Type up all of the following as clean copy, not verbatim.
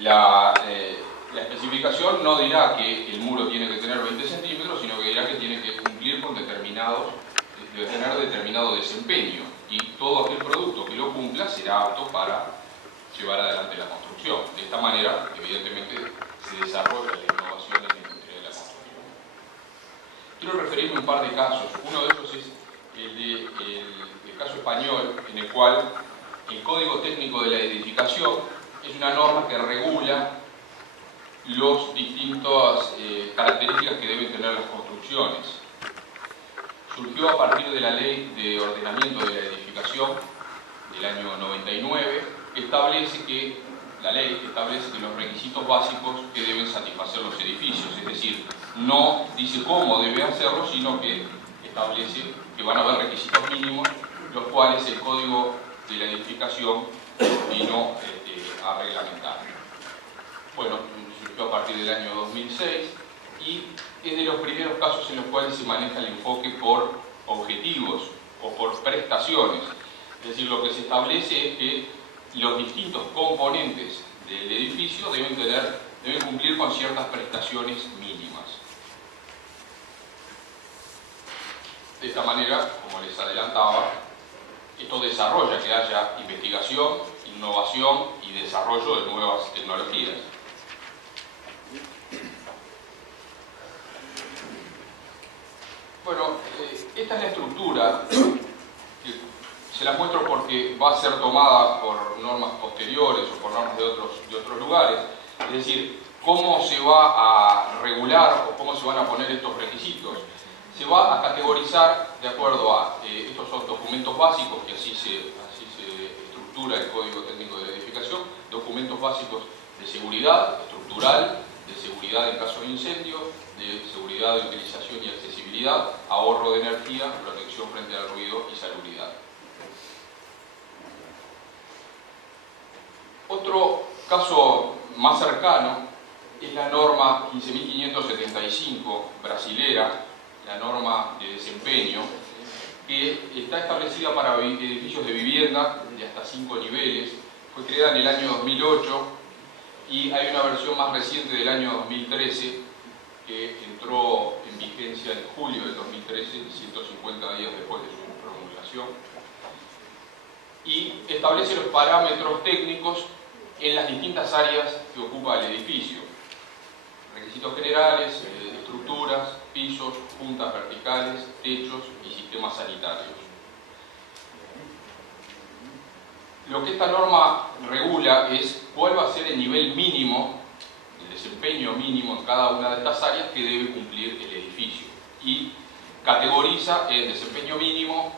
La especificación no dirá que el muro tiene que tener 20 centímetros, sino que dirá que tiene que cumplir con debe tener determinado desempeño, y todo aquel producto que lo cumpla será apto para llevar adelante la construcción. De esta manera, evidentemente, se desarrolla la innovación en la industria de la construcción. Quiero referirme a un par de casos. Uno de ellos es el caso español, en el cual el Código Técnico de la Edificación es una norma que regula las distintas características que deben tener las construcciones. Surgió a partir de la Ley de Ordenamiento de la Edificación del año 99, que establece que los requisitos básicos que deben satisfacer los edificios, es decir, no dice cómo debe hacerlo, sino que establece que van a haber requisitos mínimos, los cuales el Código de la Edificación vino a reglamentar. Bueno, surgió a partir del año 2006 y es de los primeros casos en los cuales se maneja el enfoque por objetivos o por prestaciones. Es decir, lo que se establece es que los distintos componentes del edificio deben cumplir con ciertas prestaciones mínimas. De esta manera, como les adelantaba, esto desarrolla que haya investigación, innovación y desarrollo de nuevas tecnologías. Bueno, esta es la estructura, que se la muestro porque va a ser tomada por normas posteriores o por normas de otros lugares. Es decir, cómo se va a regular o cómo se van a poner estos requisitos. Se va a categorizar de acuerdo a, estos son documentos básicos, que así se estructura el Código Técnico de la Edificación, documentos básicos de seguridad estructural, de seguridad en caso de incendio, de seguridad de utilización y accesibilidad, ahorro de energía, protección frente al ruido y salubridad. Otro caso más cercano es la norma 15.575 brasilera, la norma de desempeño, que está establecida para edificios de vivienda de hasta 5 niveles, fue creada en el año 2008 y hay una versión más reciente del año 2013 que entró en vigencia en julio del 2013, 150 días después de su promulgación, y establece los parámetros técnicos en las distintas áreas que ocupa el edificio. Requisitos generales, estructuras, pisos, juntas verticales, techos y sistemas sanitarios. Lo que esta norma regula es cuál va a ser el nivel mínimo, el desempeño mínimo en cada una de estas áreas que debe cumplir el edificio, y categoriza el desempeño mínimo,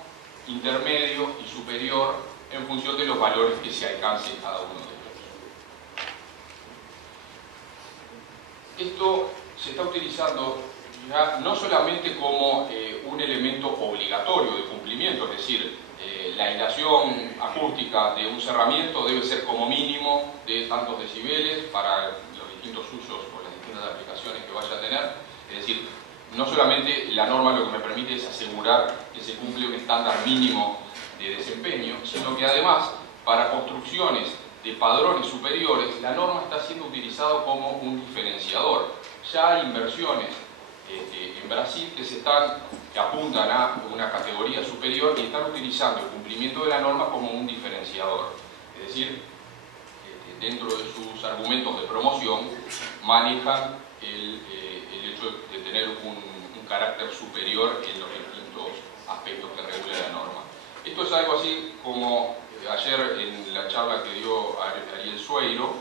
intermedio y superior en función de los valores que se alcancen en cada uno de ellos. Esto se está utilizando ya no solamente como un elemento obligatorio de cumplimiento, es decir, la aislación acústica de un cerramiento debe ser como mínimo de tantos decibeles para los distintos usos o las distintas aplicaciones que vaya a tener. Es decir, no solamente la norma lo que me permite es asegurar que se cumple un estándar mínimo de desempeño, sino que además para construcciones de padrones superiores la norma está siendo utilizada como un diferenciador. Ya hay inversiones en Brasil que apuntan a una categoría superior y están utilizando el cumplimiento de la norma como un diferenciador. Es decir, dentro de sus argumentos de promoción manejan el hecho de tener un carácter superior en los distintos aspectos que regula la norma. Esto es algo así como ayer en la charla que dio Ariel Sueiro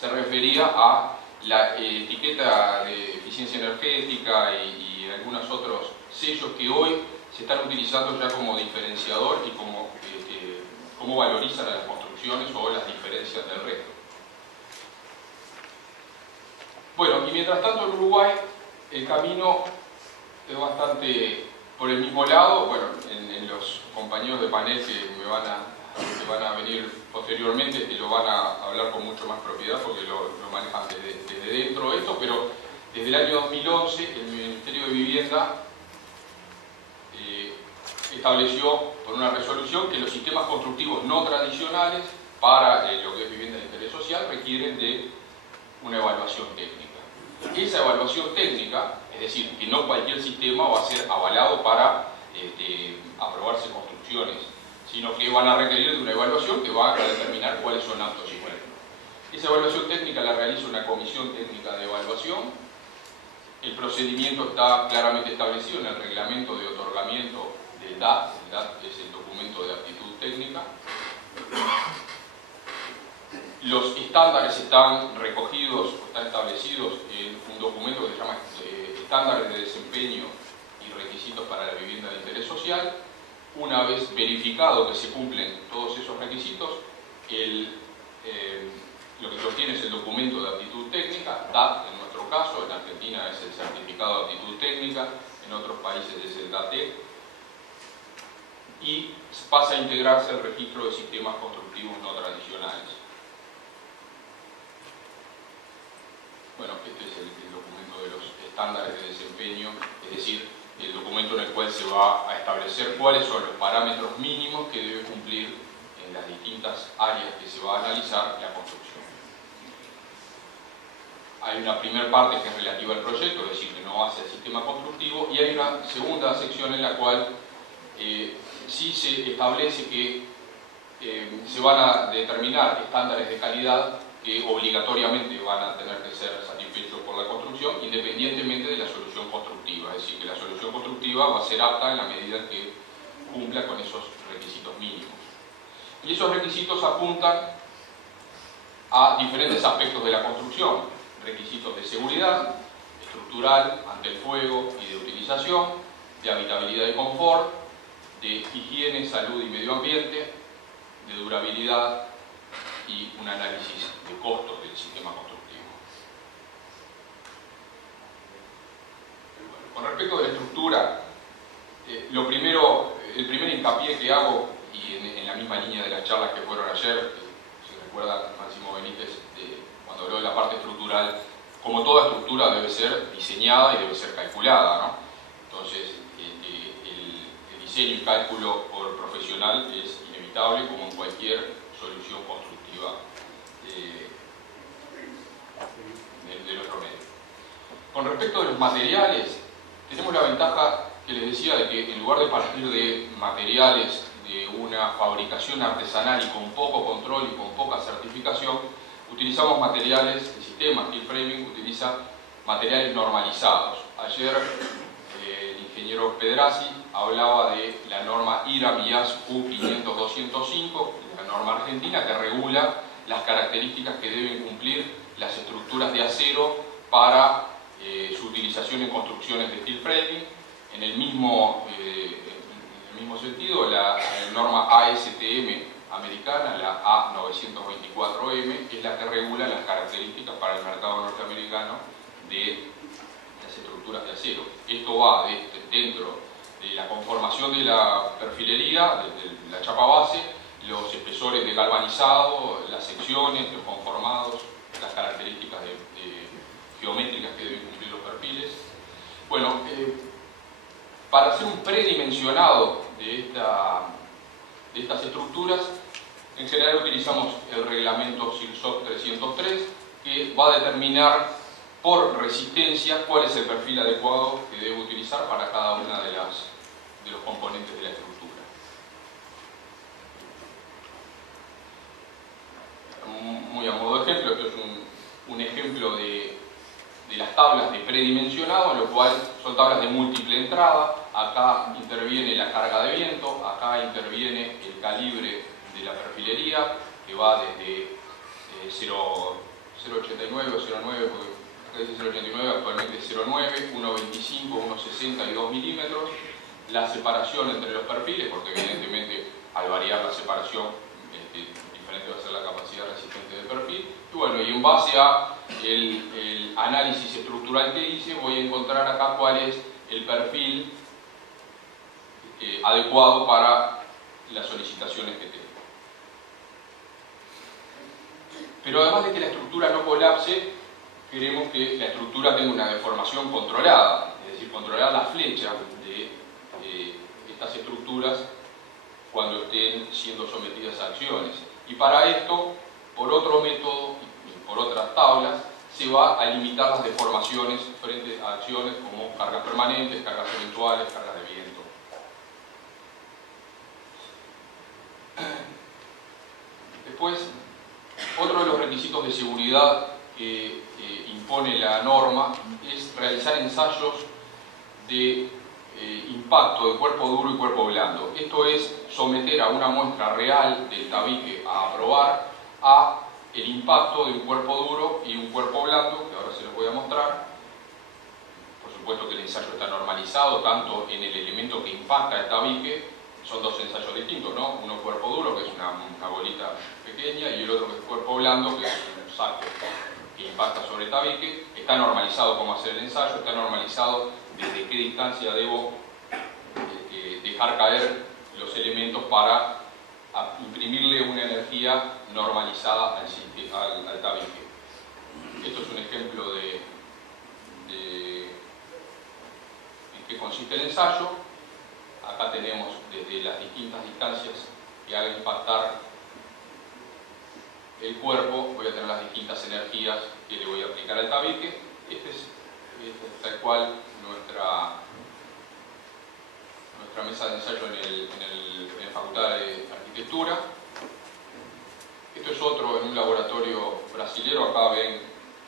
se refería a la etiqueta de eficiencia energética y algunos otros sellos que hoy se están utilizando ya como diferenciador y como valorizan a las construcciones o las diferencias del resto. Bueno, y mientras tanto en Uruguay el camino es bastante por el mismo lado. Bueno, en los compañeros de panel que van a venir posteriormente, que lo van a hablar con mucho más propiedad porque lo manejan desde dentro de esto, pero desde el año 2011 el Ministerio de Vivienda estableció por una resolución que los sistemas constructivos no tradicionales para lo que es vivienda de interés social requieren de una evaluación técnica. Esa evaluación técnica, es decir, que no cualquier sistema va a ser avalado para aprobarse construcciones, sino que van a requerir de una evaluación que va a determinar cuáles son aptos y cuáles no. Esa evaluación técnica la realiza una comisión técnica de evaluación. El procedimiento está claramente establecido en el reglamento de otorgamiento del DAT. El DAT es el documento de aptitud técnica. Los estándares están recogidos o están establecidos en un documento que se llama Estándares de Desempeño y Requisitos para la Vivienda de Interés Social. Una vez verificado que se cumplen todos esos requisitos, lo que se obtiene es el documento de aptitud técnica, DAT en nuestro caso. En Argentina es el certificado de aptitud técnica, en otros países es el DATE, y pasa a integrarse al registro de sistemas constructivos no tradicionales. Bueno, este es el documento de los estándares de desempeño, es decir, el documento en el cual se va a establecer cuáles son los parámetros mínimos que debe cumplir en las distintas áreas que se va a analizar la construcción. Hay una primera parte que es relativa al proyecto, es decir, que no hace el sistema constructivo, y hay una segunda sección en la cual sí se establece que se van a determinar estándares de calidad que obligatoriamente van a tener que ser satisfechos por la construcción, independientemente de la solución constructiva. Es decir, que la solución constructiva va a ser apta en la medida en que cumpla con esos requisitos mínimos. Y esos requisitos apuntan a diferentes aspectos de la construcción: requisitos de seguridad, estructural, ante el fuego y de utilización, de habitabilidad y confort, de higiene, salud y medio ambiente, de durabilidad y un análisis de costos del sistema constructivo. Bueno, con respecto de la estructura, el primer hincapié que hago, y en la misma línea de las charlas que fueron ayer, si recuerdan Máximo Benítez, cuando habló de la parte estructural, como toda estructura debe ser diseñada y debe ser calculada, ¿no? Entonces, el diseño y cálculo por profesional es inevitable, como en cualquier solución constructiva de nuestro medio. Con respecto de los materiales, tenemos la ventaja que les decía de que en lugar de partir de materiales de una fabricación artesanal y con poco control y con poca certificación, utilizamos materiales, el sistema Steel Framing utiliza materiales normalizados. Ayer el ingeniero Pedrazzi hablaba de la norma IRAM-IAS Q500-205, la norma argentina que regula las características que deben cumplir las estructuras de acero para su utilización en construcciones de steel framing. En el mismo sentido, la norma ASTM americana, la A924M, es la que regula las características para el mercado norteamericano de las estructuras de acero. Esto va dentro de la conformación de la perfilería, de la chapa base, los espesores de galvanizado, las secciones, los conformados, las características geométricas que deben cumplir los perfiles. Bueno, para hacer un predimensionado de estas estructuras, en general utilizamos el reglamento SIRSOC 303, que va a determinar por resistencia cuál es el perfil adecuado que debe utilizar para cada una de los componentes de la estructura. Muy a modo de ejemplo, esto es un ejemplo de las tablas de predimensionado, en lo cual son tablas de múltiple entrada. Acá interviene la carga de viento, acá interviene el calibre de la perfilería, que va desde 0,89 o 0,9, porque acá dice 0,89, actualmente 0,9, 1,25, 1,60 y 2 milímetros. La separación entre los perfiles, porque evidentemente al variar la separación, diferente va a ser la capacidad resistente del perfil. Y bueno, y en base a el análisis estructural que hice, voy a encontrar acá cuál es el perfil adecuado para las solicitaciones que tengo. Pero además de que la estructura no colapse, queremos que la estructura tenga una deformación controlada, es decir, controlar la flecha de estas estructuras cuando estén siendo sometidas a acciones. Y para esto, por otro método y por otras tablas, se va a limitar las deformaciones frente a acciones como cargas permanentes, cargas eventuales, cargas de viento. Después, otro de los requisitos de seguridad que impone la norma es realizar ensayos de impacto de cuerpo duro y cuerpo blando. Esto es someter a una muestra real del tabique a probar a el impacto de un cuerpo duro y un cuerpo blando, que ahora se los voy a mostrar. Por supuesto que el ensayo está normalizado tanto en el elemento que impacta el tabique. Son dos ensayos distintos, ¿no? Uno cuerpo duro, que es una bolita pequeña, y el otro que es cuerpo blando, que es un saco que impacta sobre el tabique. Está normalizado cómo hacer el ensayo, está normalizado desde qué distancia debo dejar caer los elementos para imprimirle una energía normalizada al tabique. Esto es un ejemplo de en qué consiste el ensayo. Acá tenemos desde las distintas distancias que haga impactar el cuerpo, voy a tener las distintas energías que le voy a aplicar al tabique. Este es tal cual nuestra mesa de ensayo en la Facultad de Arquitectura. Esto es otro en un laboratorio brasilero. Acá ven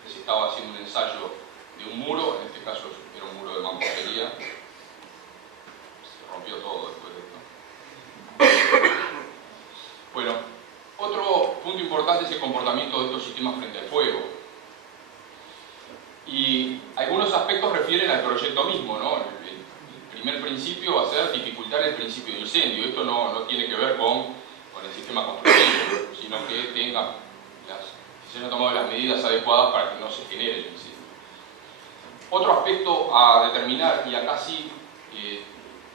que se estaba haciendo un ensayo de un muro, en este caso era un muro de mampostería. Se rompió todo después de esto. Bueno, otro punto importante es el comportamiento de estos sistemas frente al fuego. Y algunos aspectos refieren al proyecto mismo, ¿no? El primer principio va a ser dificultar el principio de incendio. Esto no tiene que ver con el sistema constructivo, sino que se hayan tomado las medidas adecuadas para que no se genere el incendio. Otro aspecto a determinar, y acá sí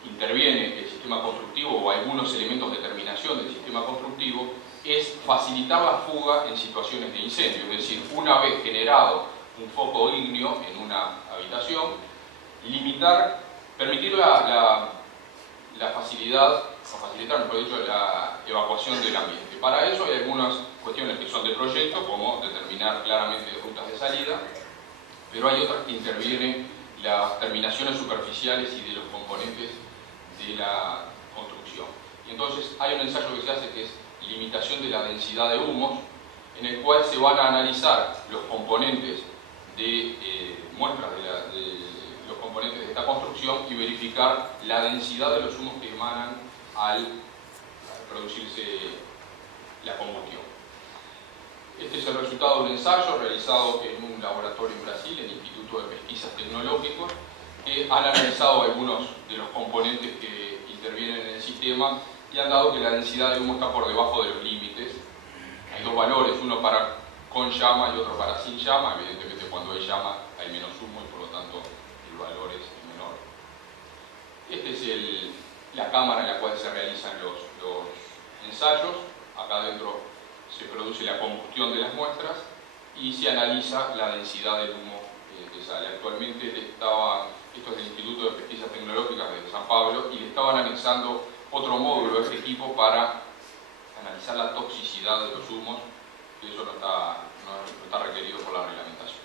interviene el sistema constructivo o algunos elementos de determinación del sistema constructivo, es facilitar la fuga en situaciones de incendio. Es decir, una vez generado un foco ígneo en una habitación, permitir la facilidad, o facilitar, mejor dicho, la evacuación del ambiente. Para eso hay algunas cuestiones que son de proyecto, como determinar claramente rutas de salida, pero hay otras que intervienen las terminaciones superficiales y de los componentes de la construcción. Y entonces hay un ensayo que se hace que es limitación de la densidad de humos, en el cual se van a analizar los componentes de muestras de los componentes de esta construcción y verificar la densidad de los humos que emanan al producirse la combustión. Este es el resultado de un ensayo realizado en un laboratorio en Brasil, el Instituto de Pesquisas Tecnológicos, que han analizado algunos de los componentes que intervienen en el sistema y han dado que la densidad de humo está por debajo de los límites. Hay dos valores, uno para con llama y otro para sin llama. Evidentemente cuando hay llama hay menos humo y por lo tanto el valor es menor. Esta es la cámara en la cual se realizan los ensayos. Acá adentro se produce la combustión de las muestras y se analiza la densidad del humo que sale. Actualmente esto es del Instituto de Pesquisas Tecnológicas de San Pablo, y le estaban anexando otro módulo de este equipo para analizar la toxicidad de los humos, y eso no está requerido por la reglamentación.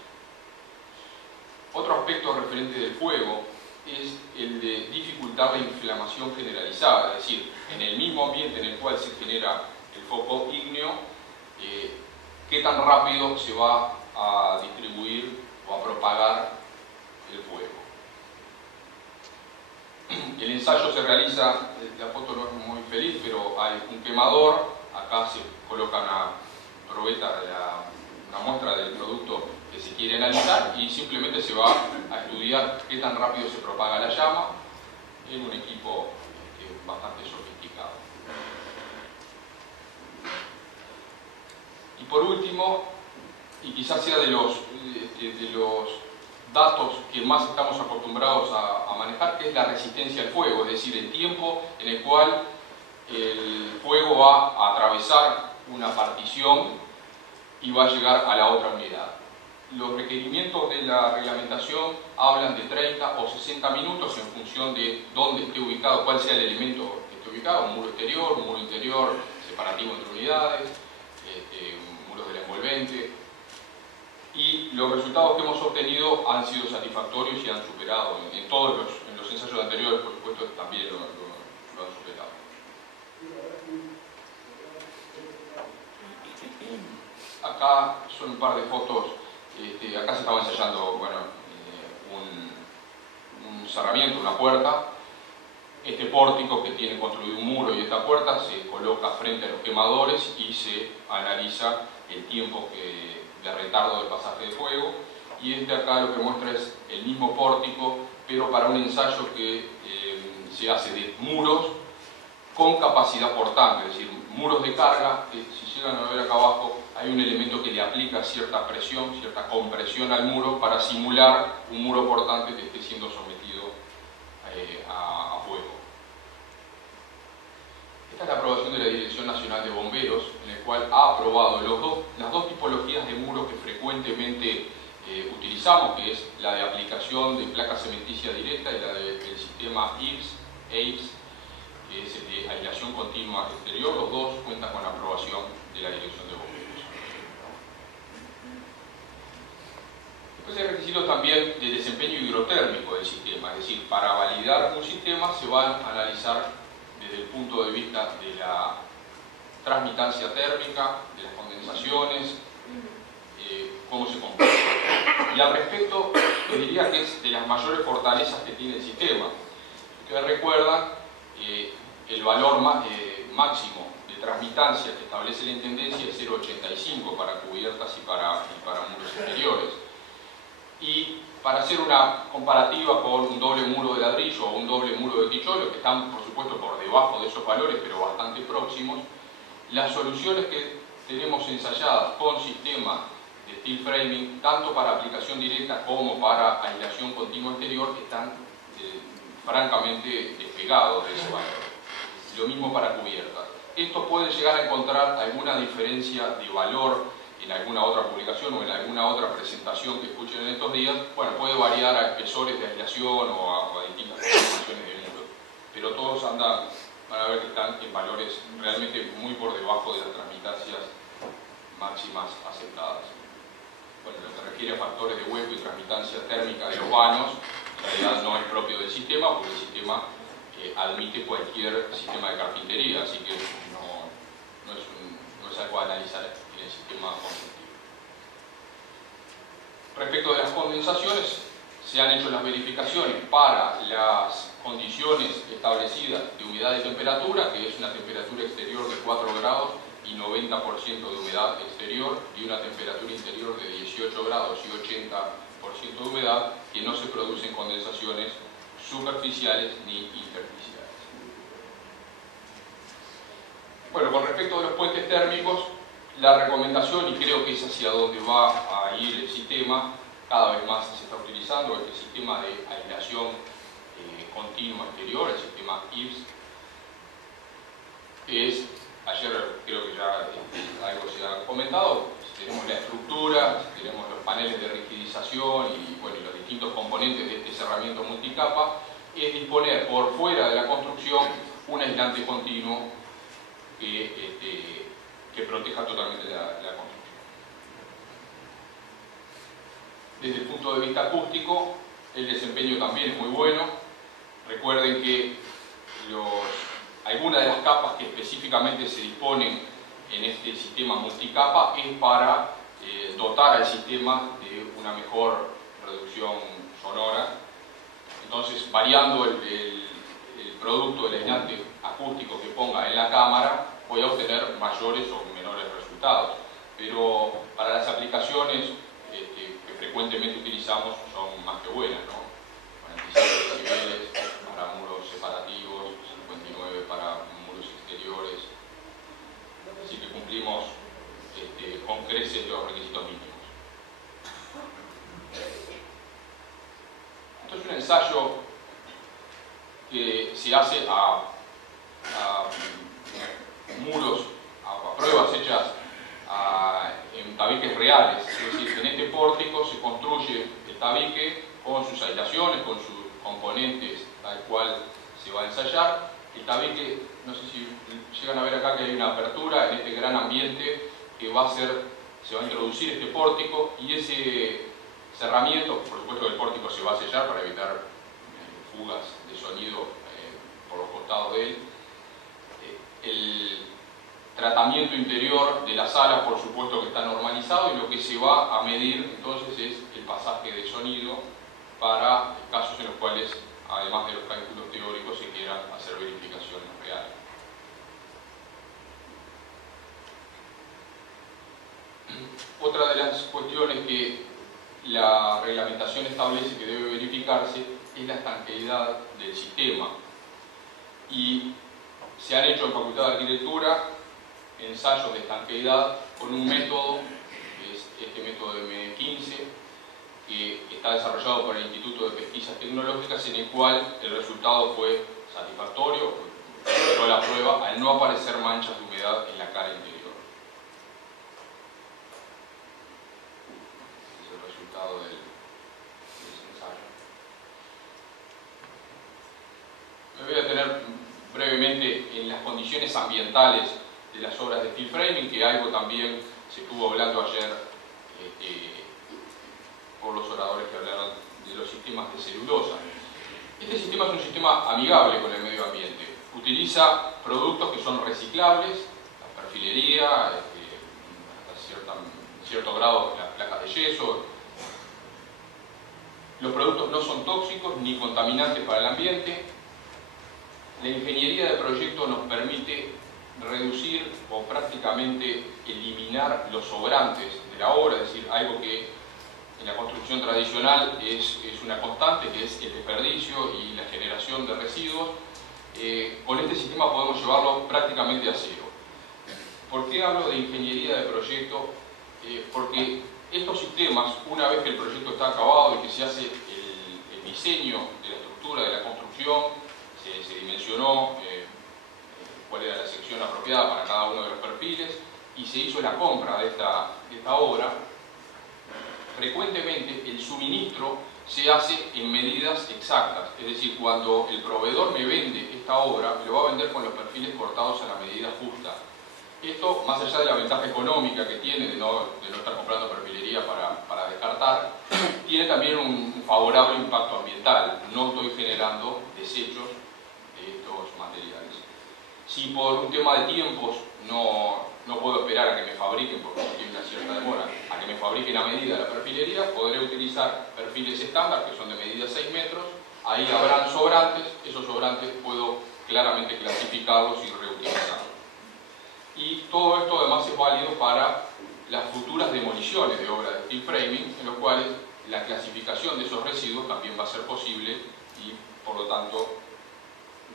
Otro aspecto referente del fuego es el de dificultar la inflamación generalizada, es decir, en el mismo ambiente en el cual se genera el foco ígneo, qué tan rápido se va a distribuir o a propagar el fuego. El ensayo se realiza, la foto no es muy feliz, pero hay un quemador, acá se coloca una probeta, una muestra del producto que se quiere analizar, y simplemente se va a estudiar qué tan rápido se propaga la llama en un equipo bastante sofisticado. Y por último, y quizás sea de los datos que más estamos acostumbrados a manejar, que es la resistencia al fuego, es decir, el tiempo en el cual el fuego va a atravesar una partición y va a llegar a la otra unidad. Los requerimientos de la reglamentación hablan de 30 o 60 minutos en función de dónde esté ubicado, cuál sea el elemento que esté ubicado, un muro exterior, un muro interior, separativo entre unidades, muros del envolvente. Y los resultados que hemos obtenido han sido satisfactorios y han superado, en todos los ensayos anteriores, por supuesto, también lo han superado. Acá son un par de fotos. Acá se estaba ensayando, bueno, un cerramiento, una puerta. Este pórtico, que tiene construido un muro, y esta puerta se coloca frente a los quemadores y se analiza el tiempo de retardo del pasaje de fuego. Y acá lo que muestra es el mismo pórtico, pero para un ensayo que se hace de muros con capacidad portante, es decir, muros de carga, que si llegan a ver acá abajo, hay un elemento que le aplica cierta presión, cierta compresión al muro para simular un muro portante que esté siendo sometido a fuego. Esta es la aprobación de la Dirección Nacional de Bomberos, en el cual ha aprobado las dos tipologías de muros que frecuentemente utilizamos, que es la de aplicación de placa cementicia directa y la del sistema AIBS, que es el de aislación continua exterior. Los dos cuentan con la aprobación de la Dirección de Bomberos. Después hay requisitos también de desempeño hidrotérmico del sistema, es decir, para validar un sistema se van a analizar desde el punto de vista de la transmitancia térmica, de las condensaciones, cómo se comporta. Y al respecto, les diría que es de las mayores fortalezas que tiene el sistema. Ustedes recuerdan el valor máximo de transmitancia que establece la Intendencia es 0,85 para cubiertas y para muros exteriores. Y para hacer una comparativa con un doble muro de ladrillo o un doble muro de ticholo, que están por supuesto por debajo de esos valores, pero bastante próximos, las soluciones que tenemos ensayadas con sistemas de steel framing, tanto para aplicación directa como para aislación continua exterior, están francamente despegados de ese valor. Lo mismo para cubiertas. Esto puede llegar a encontrar alguna diferencia de valor en alguna otra publicación o en alguna otra presentación que escuchen en estos días. Bueno, puede variar a espesores de aislación o a distintas conformaciones de muro, pero todos van a ver que están en valores realmente muy por debajo de las transmitancias máximas aceptadas. Bueno, lo que requiere factores de hueco y transmitancia térmica de los vanos, en realidad no es propio del sistema, porque el sistema admite cualquier sistema de carpintería, así que no es algo a analizar en el sistema constructivo. Respecto de las condensaciones, se han hecho las verificaciones para las condiciones establecidas de humedad y temperatura, que es una temperatura exterior de 4 grados y 90% de humedad exterior, y una temperatura interior de 18 grados y 80% de humedad, que no se producen condensaciones superficiales ni interficiales. Bueno, con respecto a los puentes térmicos, la recomendación, y creo que es hacia donde va a ir el sistema, cada vez más se está utilizando, el sistema de aislación continua exterior, el sistema IBS, ayer creo que ya algo se ha comentado, tenemos la estructura, tenemos los paneles de rigidización y, bueno, los distintos componentes de este cerramiento multicapa, es disponer por fuera de la construcción un aislante continuo que proteja totalmente la construcción. Desde el punto de vista acústico, el desempeño también es muy bueno. Recuerden que algunas de las capas que específicamente se disponen en este sistema multicapa es para dotar al sistema de una mejor reducción sonora. Entonces, variando el producto del aislante acústico que ponga en la cámara, voy a obtener mayores o menores resultados. Pero para las aplicaciones que frecuentemente utilizamos son más que buenas, ¿no? 45 decibeles para muros separativos, 59 para muros exteriores. Así que cumplimos con creces los requisitos mínimos. Esto es un ensayo que se hace a muros, a pruebas hechas en tabiques reales. Es decir, en este pórtico se construye el tabique con sus aislaciones, con sus componentes tal cual se va a ensayar. El tabique, no sé si llegan a ver acá que hay una apertura en este gran ambiente que va a ser se va a introducir este pórtico y ese cerramiento, por supuesto que el pórtico se va a sellar para evitar fugas de sonido por los costados de él. El tratamiento interior de la sala, por supuesto que está normalizado, y lo que se va a medir entonces es el pasaje de sonido para casos en los cuales, además de los cálculos teóricos, se quieran hacer verificaciones reales. Otra de las cuestiones que la reglamentación establece que debe verificarse es la estanqueidad del sistema. Y se han hecho en Facultad de Arquitectura ensayos de estanqueidad con un método, que es este método de M15, que está desarrollado por el Instituto de Pesquisas Tecnológicas, en el cual el resultado fue satisfactorio, superó la prueba al no aparecer manchas de humedad en la cara interior. Es el resultado del ensayo. Me voy a detener brevemente en las condiciones ambientales de las obras de steel framing, que algo también se estuvo hablando ayer por los oradores que hablaron de los sistemas de celulosa. Este sistema es un sistema amigable con el medio ambiente. Utiliza productos que son reciclables, la perfilería, hasta cierto grado las placas de yeso. Los productos no son tóxicos ni contaminantes para el ambiente. La ingeniería de proyecto nos permite reducir o prácticamente eliminar los sobrantes de la obra, es decir, algo que en la construcción tradicional es una constante, que es el desperdicio y la generación de residuos. Con este sistema podemos llevarlo prácticamente a cero. ¿Por qué hablo de ingeniería de proyecto? Porque estos sistemas, una vez que el proyecto está acabado y que se hace el diseño de la estructura de la construcción, se dimensionó cuál era la sección apropiada para cada uno de los perfiles y se hizo la compra de esta obra, frecuentemente el suministro se hace en medidas exactas. Es decir, cuando el proveedor me vende esta obra, me lo va a vender con los perfiles cortados a la medida justa. Esto, más allá de la ventaja económica que tiene de no estar comprando perfilería para descartar, tiene también un favorable impacto ambiental. No estoy generando desechos de estos materiales. Si por un tema de tiempos no puedo esperar a que me fabriquen, porque tiene una cierta demora, a que me fabriquen a medida la perfilería, podré utilizar perfiles estándar, que son de medida 6 metros. Ahí habrán sobrantes, esos sobrantes puedo claramente clasificarlos y reutilizarlos. Y todo esto además es válido para las futuras demoliciones de obras de steel framing, en los cuales la clasificación de esos residuos también va a ser posible y, por lo tanto,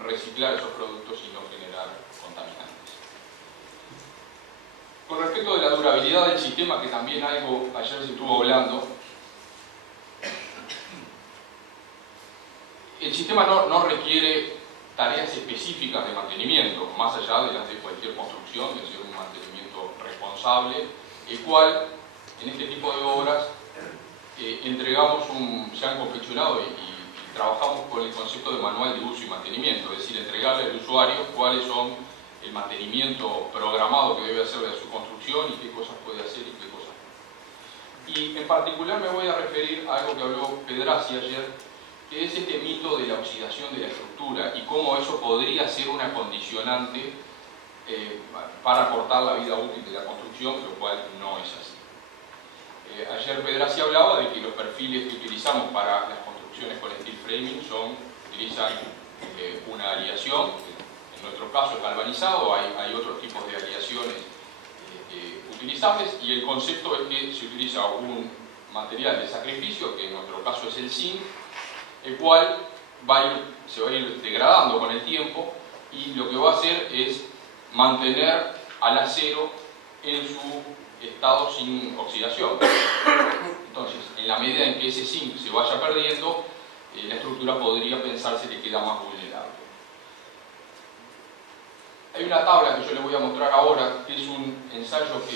reciclar esos productos y no generar contaminantes. Con respecto de la durabilidad del sistema, que también algo ayer se estuvo hablando, el sistema no requiere tareas específicas de mantenimiento, más allá de las de cualquier construcción, de ser un mantenimiento responsable, el cual, en este tipo de obras, entregamos se han confeccionado y trabajamos con el concepto de manual de uso y mantenimiento, es decir, entregarle al usuario cuáles son el mantenimiento programado que debe hacer de su construcción y qué cosas puede hacer y qué cosas no. Y en particular me voy a referir a algo que habló Pedrassi ayer, que es este mito de la oxidación de la estructura y cómo eso podría ser una condicionante para acortar la vida útil de la construcción, lo cual no es así. Ayer Pedrassi hablaba de que los perfiles que utilizamos para las construcciones con steel framing utilizan una aleación, que en nuestro caso es galvanizado, hay otros tipos de aleaciones utilizables, y el concepto es que se utiliza un material de sacrificio, que en nuestro caso es el zinc, el cual se va a ir degradando con el tiempo y lo que va a hacer es mantener al acero en su estado sin oxidación. Entonces, en la medida en que ese zinc se vaya perdiendo, la estructura podría pensarse que queda más vulnerable. Hay una tabla que yo les voy a mostrar ahora, que es un ensayo que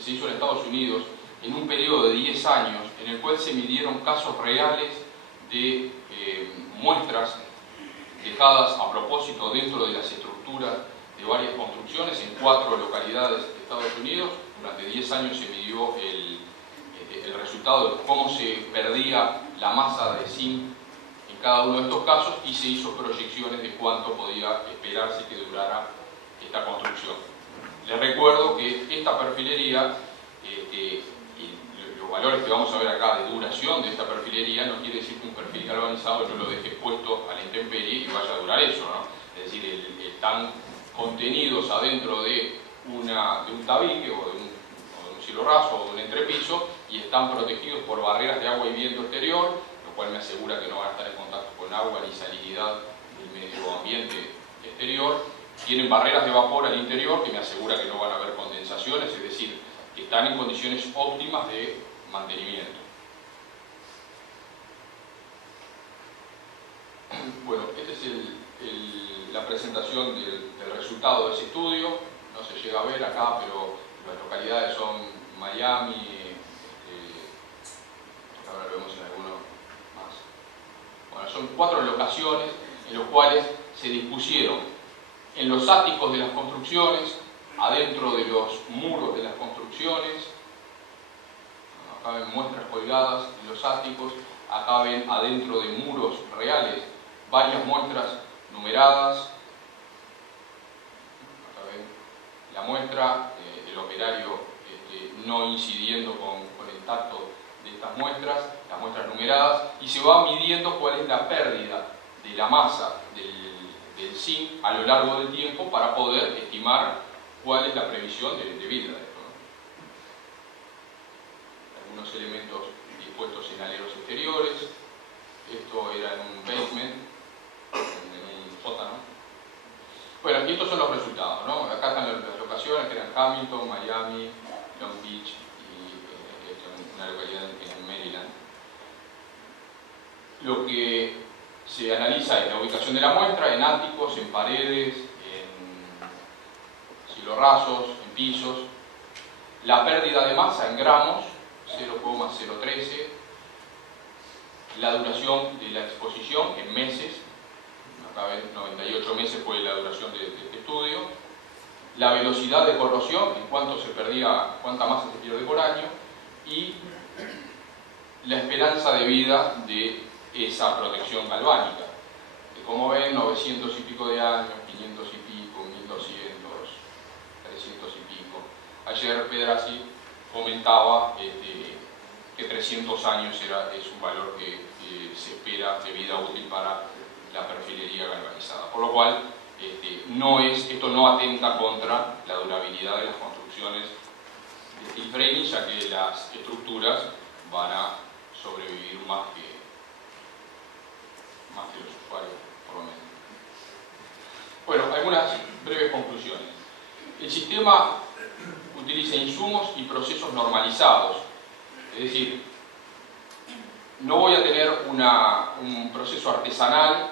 se hizo en Estados Unidos en un periodo de 10 años, en el cual se midieron casos reales de muestras dejadas a propósito dentro de las estructuras de varias construcciones en 4 localidades de Estados Unidos, durante 10 años se midió el resultado de cómo se perdía la masa de zinc en cada uno de estos casos y se hizo proyecciones de cuánto podía esperarse que durara esta construcción. Les recuerdo que esta perfilería, los valores que vamos a ver acá de duración de esta perfilería, no quiere decir que un perfil galvanizado yo lo deje puesto a la intemperie y vaya a durar eso, ¿no? Es decir, están contenidos adentro de un tabique o de un cielo raso o de un entrepiso y están protegidos por barreras de agua y viento exterior, lo cual me asegura que no van a estar en contacto con agua ni salinidad del medio ambiente exterior. Tienen barreras de vapor al interior que me asegura que no van a haber condensaciones, es decir, que están en condiciones óptimas de mantenimiento. Bueno, esta es la presentación del resultado de ese estudio. No se llega a ver acá, pero las localidades son Miami, ahora lo vemos en alguno más. Bueno, son 4 locaciones en las cuales se dispusieron en los áticos de las construcciones, adentro de los muros de las construcciones. Acá ven muestras colgadas en los áticos, acá ven adentro de muros reales varias muestras numeradas. Acá ven la muestra, el operario no incidiendo con el tacto de estas muestras, las muestras numeradas, y se va midiendo cuál es la pérdida de la masa del zinc a lo largo del tiempo para poder estimar cuál es la previsión de vida de esto, ¿no? Algunos elementos dispuestos en aleros exteriores. Esto era en un basement, en un sótano. Bueno, y estos son los resultados, ¿no? Acá están las locaciones que eran Hamilton, Miami, Long Beach y una localidad en Maryland. Lo que se analiza es la ubicación de la muestra en áticos, en paredes, en cielos rasos, en pisos. La pérdida de masa en gramos, 0,013. La duración de la exposición en meses, acá ven 98 meses fue la duración de este estudio. La velocidad de corrosión, en cuánto se perdía, cuánta masa se pierde por año, y la esperanza de vida de esa protección galvánica. Como ven, 900 y pico de años, 500 y pico, 1200, 300 y pico. Ayer Pedrassi comentaba que 300 años es un valor que se espera de vida útil para la perfilería galvanizada. Por lo cual, esto no atenta contra la durabilidad de las construcciones de steel framing, ya que las estructuras van a sobrevivir más que los usuarios, por lo menos. Bueno, algunas breves conclusiones. El sistema utiliza insumos y procesos normalizados, es decir, no voy a tener un proceso artesanal,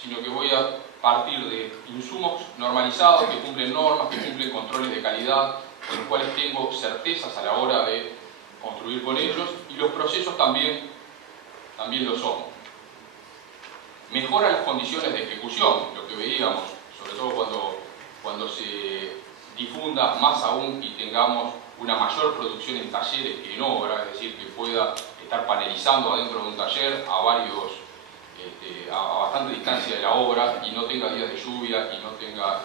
sino que voy a partir de insumos normalizados que cumplen normas, que cumplen controles de calidad, con los cuales tengo certezas a la hora de construir con ellos, y los procesos también lo son. Mejora las condiciones de ejecución, lo que veíamos, sobre todo cuando se difunda más aún y tengamos una mayor producción en talleres que en obra, es decir, que pueda estar panelizando adentro de un taller a bastante distancia de la obra y no tenga días de lluvia y no tenga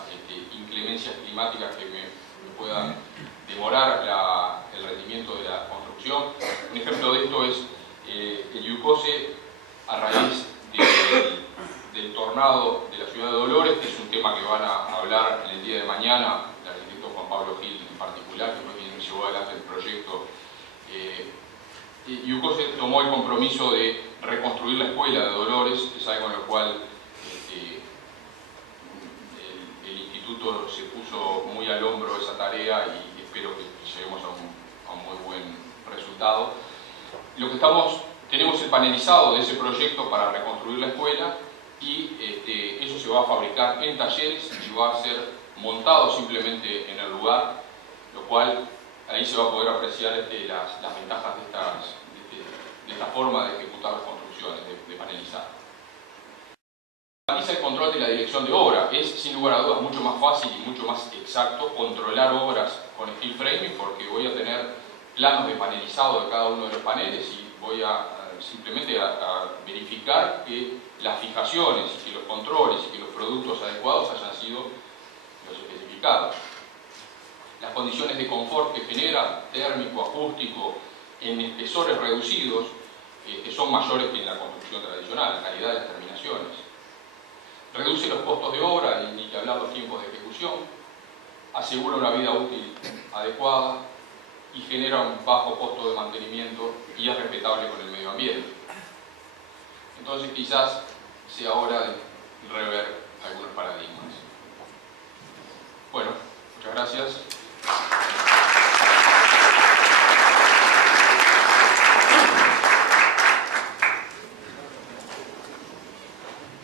inclemencias climáticas que me puedan demorar el rendimiento de la construcción. Un ejemplo de esto es el Yucose a raíz del tornado de la ciudad de Dolores, que es un tema que van a hablar en el día de mañana, el arquitecto Juan Pablo Gil en particular, que fue quien llevó adelante el proyecto. Yucose tomó el compromiso de reconstruir la escuela de Dolores, es algo en lo cual el instituto se puso muy al hombro esa tarea y espero que lleguemos a un muy buen resultado. Lo que tenemos el panelizado de ese proyecto para reconstruir la escuela y eso se va a fabricar en talleres y va a ser montado simplemente en el lugar, lo cual ahí se va a poder apreciar las ventajas de esta forma de ejecutar las construcciones, de panelizar. enfatiza el control de la dirección de obra. Es, sin lugar a dudas, mucho más fácil y mucho más exacto controlar obras con steel framing, porque voy a tener planos de panelizado de cada uno de los paneles y voy a simplemente a verificar que las fijaciones y que los controles y que los productos adecuados hayan sido los especificados. Las condiciones de confort que genera, térmico, acústico, en espesores reducidos, que son mayores que en la construcción tradicional, la calidad de las terminaciones. Reduce los costos de obra, y ni que hablar los tiempos de ejecución, asegura una vida útil adecuada y genera un bajo costo de mantenimiento y es respetable con el medio ambiente. Entonces quizás sea hora de rever algunos paradigmas. Bueno, muchas gracias.